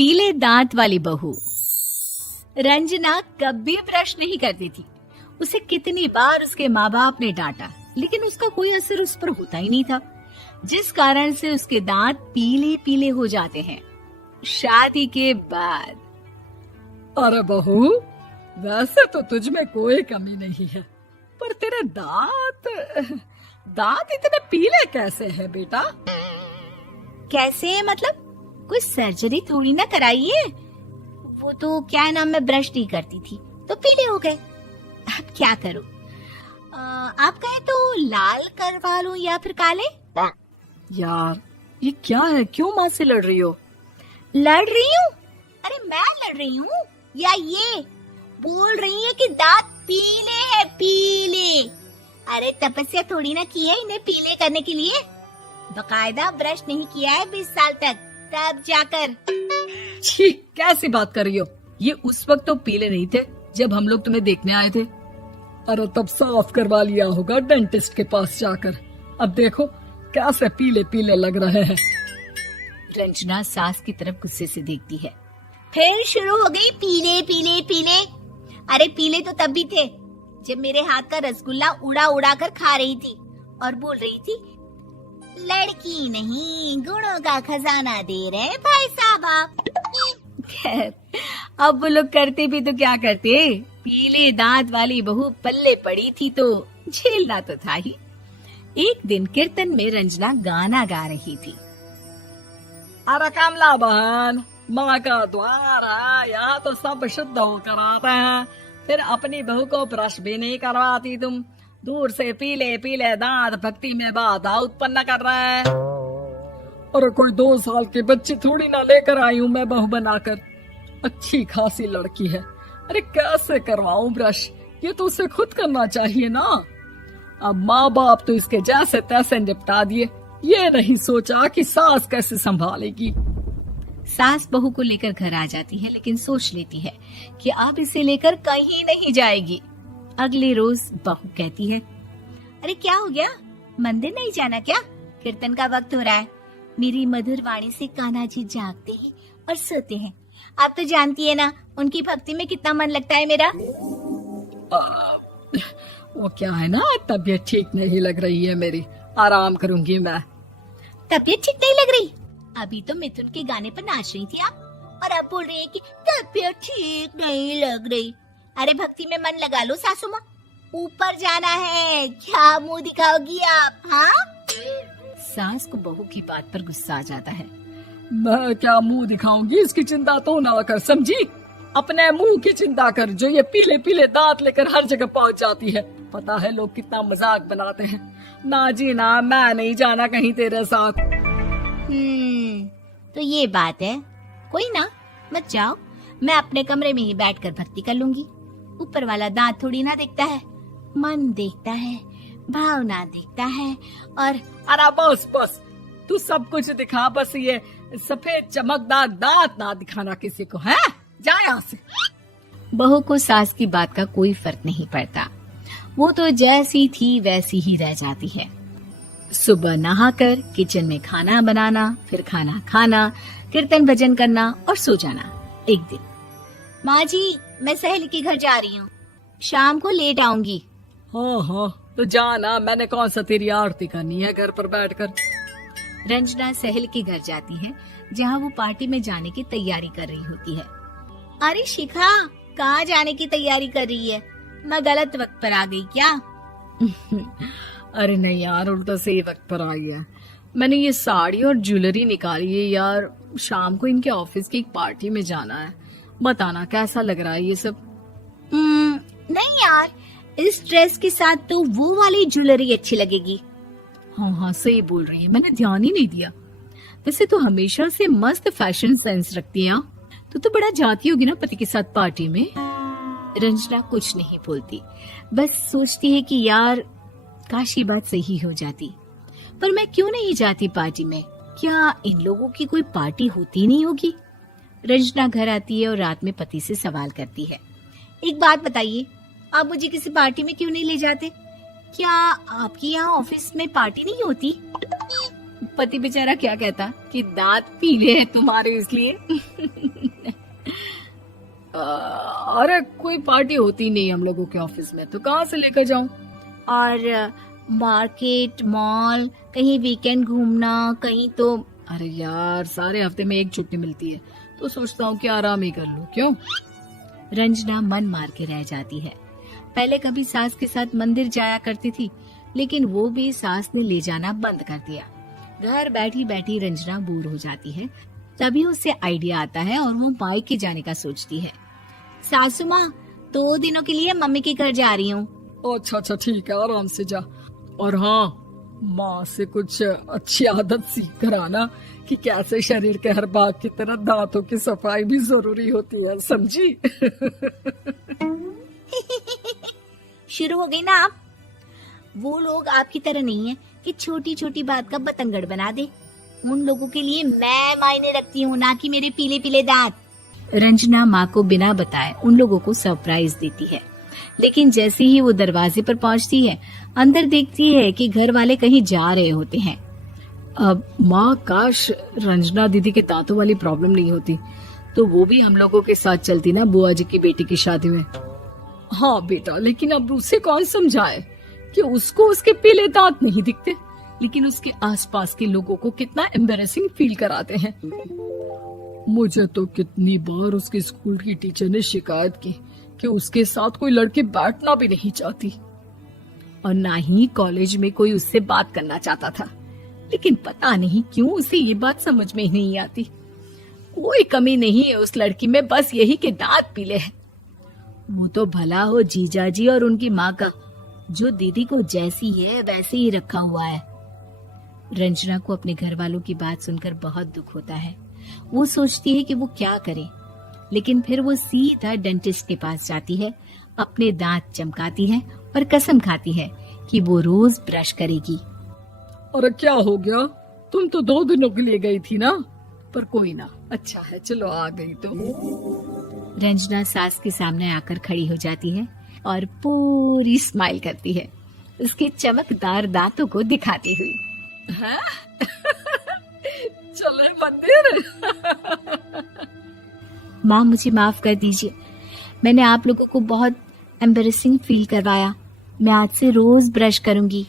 पीले दांत वाली बहू। रंजना कभी ब्रश नहीं करती थी। उसे कितनी बार उसके माँ बाप ने डांटा, लेकिन उसका कोई असर उस पर होता ही नहीं था, जिस कारण से उसके दांत पीले पीले हो जाते हैं। शादी के बाद। अरे बहू, वैसे तो तुझ में कोई कमी नहीं है, पर तेरे दांत इतने पीले कैसे हैं बेटा? कैसे मतलब? कोई सर्जरी थोड़ी ना कराइए। वो तो क्या नाम, मैं ब्रश नहीं करती थी तो पीले हो गए। अब क्या करूं? आप कहें तो लाल करवा लूं या फिर काले? यार ये क्या है, क्यों माँ से लड़ रही हो? लड़ रही हूँ? अरे मैं लड़ रही हूँ या ये बोल रही है कि दांत पीले हैं, पीले। अरे तपस्या थोड़ी ना की है इन्हें पीले करने के लिए। बकायदा ब्रश नहीं किया है 20 साल तक, तब जाकर। छी, कैसी बात कर रही हो? ये उस वक्त तो पीले नहीं थे जब हम लोग तुम्हें देखने आए थे। अरे तब साफ करवा लिया होगा डेंटिस्ट के पास जाकर। अब देखो कैसे पीले पीले लग रहे हैं। रंजना सास की तरफ गुस्से से देखती है। फिर शुरू हो गई पीले पीले पीले। अरे पीले तो तब भी थे जब मेरे हाथ का रसगुल्ला उड़ा उड़ा कर खा रही थी और बोल रही थी, लड़की नहीं गुणों का खजाना दे रहे भाई साहब आप। खैर, अब वो लोग करते भी तो क्या करते, पीले दांत वाली बहू पल्ले पड़ी थी तो झेलना तो था ही। एक दिन कीर्तन में रंजना गाना गा रही थी। अरे कमला बहन, माँ का द्वार है, यहाँ तो सब शुद्ध होकर आते हैं, फिर अपनी बहू को ब्रश भी नहीं करवाती तुम। दूर से पीले पीले दांत भक्ति में बाधा उत्पन्न कर रहा है। अरे कोई 2 साल के बच्चे थोड़ी ना लेकर आई हूँ मैं बहू बनाकर। अच्छी खासी लड़की है, अरे कैसे करवाऊं ब्रश? ये तो उसे खुद करना चाहिए ना। अब माँ बाप तो इसके जैसे तैसे निपटा दिए, ये नहीं सोचा कि सास कैसे संभालेगी। सास बहू को लेकर घर आ जाती है, लेकिन सोच लेती है कि अब इसे लेकर कहीं नहीं जाएगी। अगले रोज बहू कहती है, अरे क्या हो गया, मंदिर नहीं जाना क्या? कीर्तन का वक्त हो रहा है। मेरी मधुर वाणी से कान्हा जी जागते हैं और सोते हैं। आप तो जानती है ना उनकी भक्ति में कितना मन लगता है मेरा। वो क्या है ना, तबीयत ठीक नहीं लग रही है मेरी, आराम करूंगी मैं। तबीयत ठीक नहीं लग रही? अभी तो मिथुन के गाने पर नाच रही थी आप, और अब बोल रही है कि तबीयत ठीक नहीं लग रही। अरे भक्ति में मन लगा लो सासू माँ, ऊपर जाना है, क्या मुंह दिखाओगी आप? हाँ? सास को बहू की बात पर गुस्सा आ जाता है। मैं क्या मुंह दिखाऊंगी, इसकी चिंता तो ना कर, समझी? अपने मुंह की चिंता कर, जो ये पीले पीले दांत लेकर हर जगह पहुंच जाती है। पता है लोग कितना मजाक बनाते हैं। ना जी ना, मैं नहीं जाना कहीं तेरे साथ। तो ये बात है। कोई ना, मत जाओ, मैं अपने कमरे में ही बैठकर भक्ति कर लूंगी। ऊपर वाला दांत थोड़ी ना देखता है, मन देखता है, भावना देखता है। और अरे बस बस, तू सब कुछ दिखा, बस ये सफेद चमकदार दांत ना दिखाना किसी को, है? जा यहाँ से। बहू को सास की बात का कोई फर्क नहीं पड़ता, वो तो जैसी थी वैसी ही रह जाती है। सुबह नहाकर किचन में खाना बनाना, फिर खाना खाना, कीर्तन भजन करना और सो जाना। एक दिन, माँ जी मैं सहेली के घर जा रही हूँ, शाम को लेट आऊंगी। हाँ हाँ तो जाना, मैंने कौन सा तेरी आरती करनी है घर पर बैठकर। रंजना सहेली के घर जाती है, जहाँ वो पार्टी में जाने की तैयारी कर रही होती है। अरे शिखा, कहाँ जाने की तैयारी कर रही है? मैं गलत वक्त पर आ गई क्या? अरे नहीं यार, उल्टा सही वक्त पर आ गया। मैंने ये साड़ी और ज्वेलरी निकाली है यार, शाम को इनके ऑफिस की एक पार्टी में जाना है। बताना कैसा लग रहा है ये सब? नहीं यार, इस ड्रेस के साथ तो वो वाली ज्वेलरी अच्छी लगेगी। हाँ हाँ सही बोल रही है, मैंने ध्यान ही नहीं दिया। वैसे तो हमेशा से मस्त फैशन सेंस रखती है। तो बड़ा जाती होगी ना पति के साथ पार्टी में। रंजना कुछ नहीं बोलती, बस सोचती है कि यार काश ये बात सही हो जाती, पर मैं क्यों नहीं जाती पार्टी में? क्या इन लोगों की कोई पार्टी होती नहीं होगी? रंजना घर आती है और रात में पति से सवाल करती है, एक बात बताइए, आप मुझे किसी पार्टी में क्यों नहीं ले जाते? क्या आपके यहाँ ऑफिस में पार्टी नहीं होती? पति बेचारा क्या कहता कि दांत पीले हैं तुम्हारे इसलिए। अरे कोई पार्टी होती नहीं हम लोगों के ऑफिस में, तो कहाँ से लेकर जाऊं? और मार्केट, मॉल, कहीं वीकेंड घूमना, कहीं तो। अरे यार, सारे हफ्ते में एक छुट्टी मिलती है, तो सोचता हूँ कि आराम ही कर लूं। क्यों? रंजना मन मार के रह जाती है। पहले कभी सास के साथ मंदिर जाया करती थी, लेकिन वो भी सास ने ले जाना बंद कर दिया। घर बैठी बैठी रंजना बोर हो जाती है। तभी उसे आइडिया आता है और वो मायके जाने का सोचती है। सासू माँ, 2 दिनों के लिए मम्मी के घर जा रही हूँ। अच्छा ठीक है, आराम से जा। और हाँ, माँ से कुछ अच्छी आदत सीख कर आना कि कैसे शरीर के हर भाग की तरह दांतों की सफाई भी जरूरी होती है, समझी? शुरू हो गई ना आप। वो लोग आपकी तरह नहीं है कि छोटी छोटी बात का बतंगड़ बना दे। उन लोगों के लिए मैं मायने रखती हूँ, ना कि मेरे पीले पीले दांत। रंजना माँ को बिना बताए उन लोगों को सरप्राइज देती है, लेकिन जैसे ही वो दरवाजे पर पहुँचती है, अंदर देखती है कि घर वाले कहीं जा रहे होते हैं। अब माँ, काश रंजना दीदी के दांतों वाली प्रॉब्लम नहीं होती, तो वो भी हम लोगों के साथ चलती ना बुआ जी की बेटी की शादी में। हाँ बेटा, लेकिन अब उसे कौन समझाए कि उसको उसके पीले दांत नहीं दिखते, लेकिन उसके आसपास के लोगों को कितना एम्बैरेसिंग फील कराते हैं। मुझे तो कितनी बार उसके स्कूल की टीचर ने शिकायत की कि उसके साथ कोई लड़की बैठना भी नहीं चाहती, और ना ही कॉलेज में कोई उससे बात करना चाहता था। लेकिन पता नहीं क्यों उसे ये बात समझ में ही नहीं आती। कोई कमी नहीं है उस लड़की में, बस यही कि दांत पीले हैं। वो तो भला हो जीजाजी और उनकी माँ का, जो दीदी को जैसी है वैसे ही रखा हुआ है। रंजना को अपने घर वालों की बात सुनकर बहुत दुख होता है। वो सोचती है कि वो क्या करे, लेकिन फिर वो सीधा डेंटिस्ट के पास जाती है, अपने दांत चमकाती है और कसम खाती है कि वो रोज ब्रश करेगी। अरे क्या हो गया? तुम तो 2 दिनों के लिए गई थी ना, पर कोई ना, अच्छा है, चलो आ गई तो। रंजना सास के सामने आकर खड़ी हो जाती है और पूरी स्माइल करती है, उसके चमकदार दांतों को दिखाती हुई। चले मंदिर। माँ, मुझे माफ कर दीजिए, मैंने आप लोगों को बहुत एम्बैरेसिंग फील करवाया। मैं आज से रोज ब्रश करूंगी।